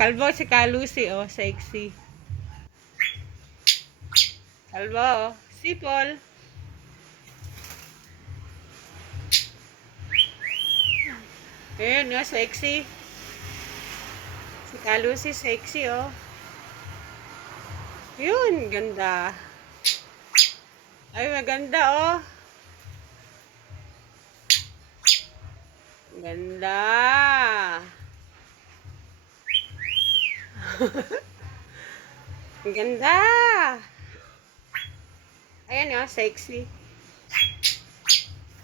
Kalbo si Kalusi, oh, sexy. Kalbo, oh. Sipol. Ayan, oh, sexy. Si Kalusi, sexy, oh. Yun, ganda. Ay, maganda, oh. Ganda. Ang ganda. Ayan, oh, sexy.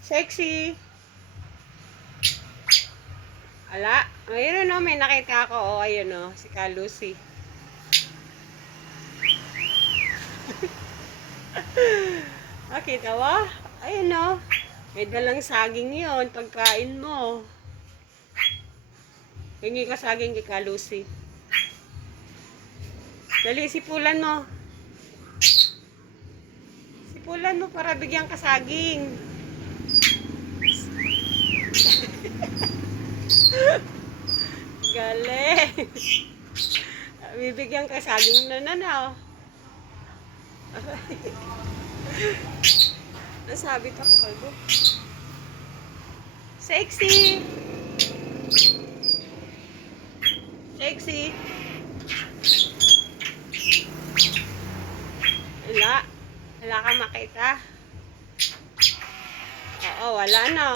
Sexy. Ala, ayun, oh, may nakita ako, oh, ayun, oh, si Kalusi. Nakita mo? Ayun, oh. May dalang saging yun, pagkain mo. Hingi ka saging kay Kalusi. Dali, sipulan mo. Sipulan mo para bigyan ka saging. Galing. Bibigyan ka saging na oh. Nasabi ka kalbo. Sexy. Sexy. Wala. Wala ka makita. Oo, wala na.